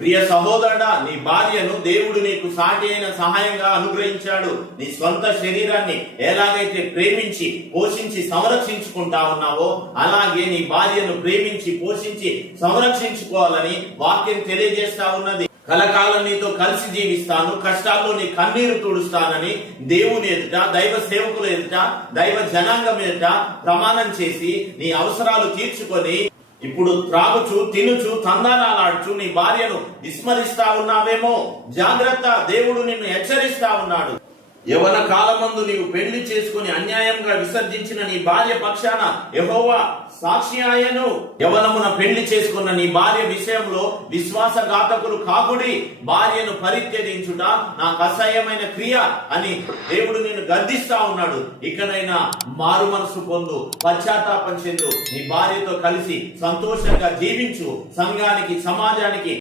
ప్రియ సహోదరుడా, నీ భార్యను దేవుడు నీకు సాటి అయిన సహాయంగా అనుగ్రహించాడు. నీ స్వంత శరీరాన్ని ఎలాగైతే ప్రేమించి పోషించి సంరక్షించుకుంటా ఉన్నావో అలాగే నీ భార్యను ప్రేమించి పోషించి సంరక్షించుకోవాలని వాక్యం తెలియజేస్తా ఉన్నది. కలకాలం నీతో కలిసి జీవిస్తాను, కష్టాల్లో నీ కన్నీరు తుడుస్తానని దేవుని ఎదుట, దైవ సేవకుల ఎదుట, దైవ జనాంగం ఎదుట ప్రమాణం చేసి నీ అవసరాలు తీర్చుకొని ఇప్పుడు త్రాగుచు తినుచు తందనాలాడుచు నీ భార్యను విస్మరిస్తా ఉన్నావేమో. జాగ్రత్త, దేవుడు నిన్ను హెచ్చరిస్తా ఉన్నాడు. యవన కాలమందు నీవు పెళ్లి చేసుకుని అన్యాయంగా విసర్జించిన నీ భార్య పక్షాన యెహోవా సాక్షి ఆయను. యవనమున పెళ్లి చేసుకున్న నీ భార్య విషయంలో విశ్వాసఘాతకులు కాకుడి. భార్యను పరిత్యజించుట నాకు అసహ్యమైన క్రియ అని దేవుడు నిన్ను గద్దిస్తా ఉన్నాడు. ఇకనైనా మారు మనసు పొందు, పశ్చాత్తాపం చెందు, నీ భార్యతో కలిసి సంతోషంగా జీవించు. సంఘానికి, సమాజానికి